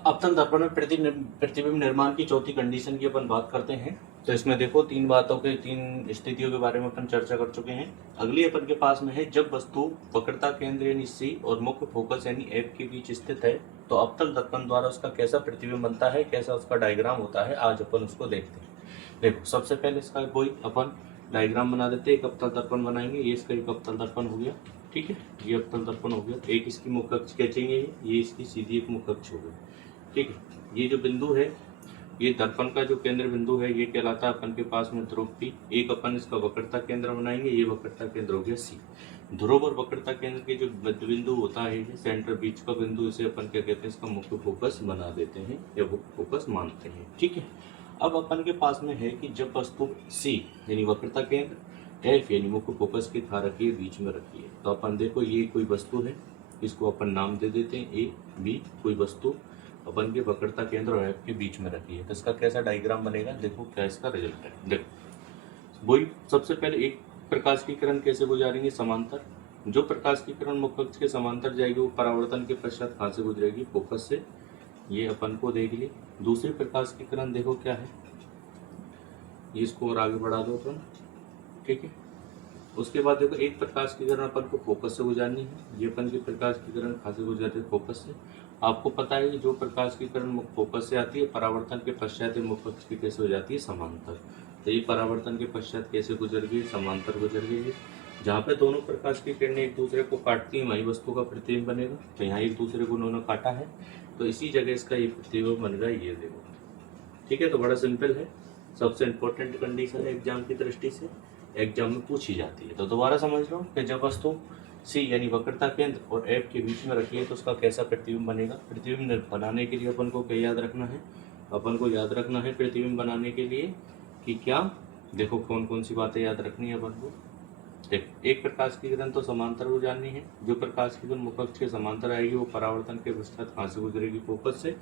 अपतन दर्पण में प्रतिबिंब निर्माण की चौथी कंडीशन की अपन बात करते हैं। तो इसमें देखो तीन स्थितियों के बारे में अपन चर्चा कर चुके हैं। अगली अपन के पास में है, जब वस्तु वक्रता केंद्र यानी सी और मुख्य फोकस यानी एफ के बीच स्थित है तो अवतल दर्पण द्वारा उसका कैसा प्रतिबिंब बनता है, कैसा उसका डायग्राम होता है, आज अपन उसको देखते हैं। देखो सबसे पहले इसका कोई अपन डायग्राम बना देते हैं। एक अवतल दर्पण बनाएंगे, ये इसका एक अवतल दर्पण हो गया, ठीक है, ये अवतल दर्पण हो गया। एक इसकी मुख्य अक्ष खींचेंगे, ये इसकी सीधी एक मुख्य अक्ष हो गई, ठीक है। ये जो बिंदु है, ये दर्पण का जो केंद्र बिंदु है, ये कहलाता है अपन के पास में ध्रुव पी। एक अपन इसका वक्रता केंद्र बनाएंगे, ये वक्रता केंद्र हो गया सी। ध्रुव और वक्रता केंद्र के जो मध्य बिंदु होता है, ये सेंटर बीच का बिंदु, इसे अपन क्या कहते हैं, इसका मुख्य फोकस बना देते हैं या मुख्य फोकस मानते हैं, ठीक है। अब अपन के पास में है कि जब वस्तु सी यानी वक्रता केंद्र, एफ यानी मुख्य फोकस की था रखिए, बीच में रखिए, तो अपन देखो ये कोई वस्तु है, इसको अपन नाम दे देते हैं ए बी। कोई वस्तु अपन के वक्रता केंद्र और एफ के बीच में रखी है, तो इसका कैसा डायग्राम बनेगा, देखो क्या इसका रिजल्ट है। देखो वही सबसे पहले एक प्रकाश की किरण कैसे गुजारेंगे, समांतर। जो प्रकाश की किरण मुख्य अक्ष के समांतर जाएगी वो परावर्तन के पश्चात कहाँ से गुजरेगी, फोकस से। ये अपन को देख लिए। दूसरी प्रकाश की किरण देखो क्या है, ये इसको और आगे बढ़ा दो अपन, ठीक है। उसके बाद देखो एक प्रकाश की किरण अपन को फोकस से गुजारनी है, ये अपन की प्रकाश की किरण कहाँ से गुजरती है, फोकस से। आपको पता है कि जो प्रकाश की किरण फोकस से आती है, परावर्तन के पश्चात मुख्य अक्ष की कैसे हो जाती है, समांतर। तो ये परावर्तन के पश्चात कैसे गुजर गई, समांतर गुजर गई। जहाँ पे दोनों प्रकाश की किरणें एक दूसरे को काटती हैं, वही वस्तु का प्रतिबिंब बनेगा। तो यहाँ एक दूसरे को उन्होंने काटा है, तो इसी जगह इसका ये प्रतिबिंब बन गया, ये देखो, ठीक है। तो बड़ा सिंपल है, सबसे इंपॉर्टेंट कंडीशन है एग्जाम की दृष्टि से, एग्जाम में पूछी जाती है। तो दोबारा समझ लो कि जब वस्तु सी यानी वक्रता केंद्र और एफ के बीच में रखी है तो उसका कैसा प्रतिबिंब बनेगा। प्रतिबिंब बनाने के लिए अपन को क्या याद रखना है, अपन को याद रखना है प्रतिबिंब बनाने के लिए कि क्या, देखो कौन कौन सी बातें याद रखनी है अपन को। एक प्रकाश की किरण तो समांतर को जाननी है, जो प्रकाश की किरण मुख्य अक्ष के समांतर आएगी वो परावर्तन के पश्चात कहाँ से गुजरेगी, फोकस से।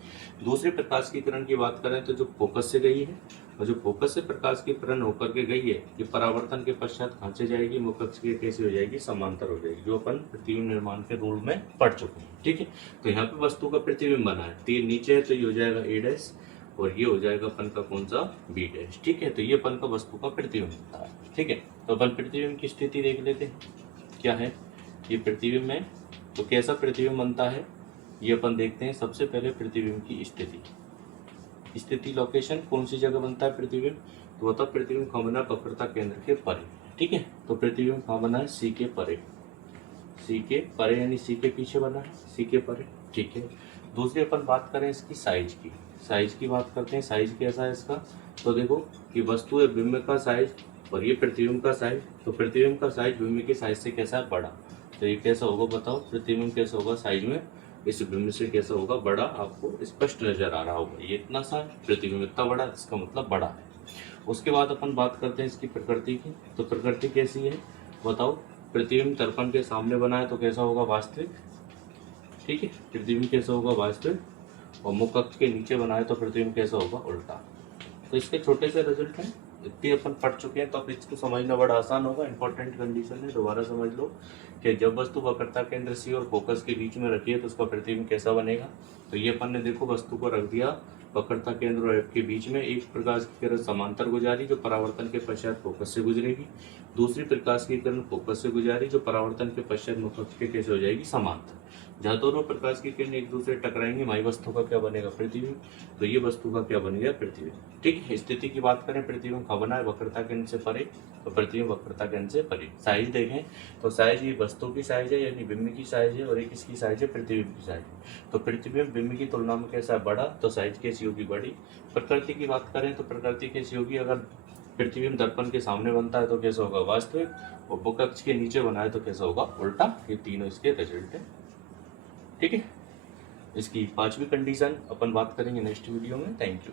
दूसरी प्रकाश की किरण की बात करें तो जो फोकस से गई है, और जो फोकस से प्रकाश की किरण होकर के गई है, ये परावर्तन के पश्चात कहाँ से जाएगी, मुख्य अक्ष के कैसे हो जाएगी, समांतर हो जाएगी, जो अपन प्रतिबिंब निर्माण के रूल में पढ़ चुके हैं, ठीक है। तो यहाँ पे वस्तु का प्रतिबिंब बना है, तीर नीचे है तो ये हो जाएगा ए डैश और ये हो जाएगा अपन का कौन सा, बी डैश, ठीक है। तो ये अपन का वस्तु का प्रतिबिंब होता है, ठीक है। तो अपन प्रतिबिंब की स्थिति देख लेते हैं क्या है, ये प्रतिबिंब है। तो कैसा प्रतिबिंब बनता है ये अपन देखते हैं। सबसे पहले प्रतिबिंब की स्थिति लोकेशन, कौन सी जगह बनता है प्रतिबिंब, तो होता प्रतिबिंब कहाँ बना, वक्रता केंद्र के परे, ठीक है। तो प्रतिबिंब कहाँ बना है, सी के परे, सी के परे यानी सी के पीछे बना है, सी के परे, ठीक है। दूसरी अपन बात करें इसकी साइज की बात करते हैं। साइज कैसा है इसका, तो देखो कि वस्तु है बिंब का साइज और ये प्रतिबिंब का साइज, तो प्रतिबिंब का साइज बिंब के साइज से कैसा है, बड़ा। तो ये कैसा होगा बताओ, प्रतिबिंब कैसा होगा साइज में, इस बिंब से कैसा होगा, बड़ा। आपको स्पष्ट नजर आ रहा होगा, ये इतना सा प्रतिबिंब इतना बड़ा, इसका मतलब बड़ा है। उसके बाद अपन बात करते हैं इसकी प्रकृति की। तो प्रकृति कैसी है बताओ, प्रतिबिंब दर्पण के सामने बना है तो कैसा होगा, वास्तविक, ठीक है। प्रतिबिंब कैसा होगा, वास्तविक। और मुख्य अक्ष के नीचे बनाए तो प्रतिबिंब कैसा होगा, उल्टा। तो इसके छोटे से रिजल्ट हैं, इतने अपन पढ़ चुके हैं तो अब इसको समझना बड़ा आसान होगा। इंपॉर्टेंट कंडीशन है, दोबारा समझ लो कि जब वस्तु वक्रता केंद्र सी और फोकस के बीच में रखी है तो उसका प्रतिबिंब कैसा बनेगा। तो ये अपन ने देखो वस्तु को रख दिया वक्रता केंद्र और एफ के बीच में, एक प्रकाश की किरण समांतर गुजारी जो परावर्तन के पश्चात फोकस से गुजरेगी, दूसरी प्रकाश की किरण फोकस से गुजारी जो परावर्तन के पश्चात मुख्य अक्ष के कैसे हो जाएगी, समांतर। जहाँ दोनों प्रकाश की किरण एक दूसरे टकराएंगे वही वस्तु का क्या बनेगा, प्रतिबिंब। तो ये वस्तु का क्या बन गया, प्रतिबिंब, ठीक है। स्थिति की बात करें, प्रतिबिंब कहाँ बना है, वक्रता केंद्र से परे, तो प्रतिबिंब वक्रता केंद्र से परे। साइज देखें तो साइज ये वस्तु की साइज है यानी बिंब की साइज है, और एक इसकी साइज है प्रतिबिंब की साइज है। तो प्रतिबिंब बिंब की तुलना में कैसा है, बड़ा, तो साइज कैसी होगी, बड़ी। प्रकृति की बात करें तो प्रकृति कैसी होगी, अगर प्रतिबिंब दर्पण के सामने बनता है तो कैसा होगा, वास्तविक, और मुख्य अक्ष के नीचे बना है तो कैसा होगा, उल्टा। ये तीनों इसके रिजल्ट है, ठीक है। इसकी पांचवी कंडीशन अपन बात करेंगे नेक्स्ट वीडियो में। Thank you.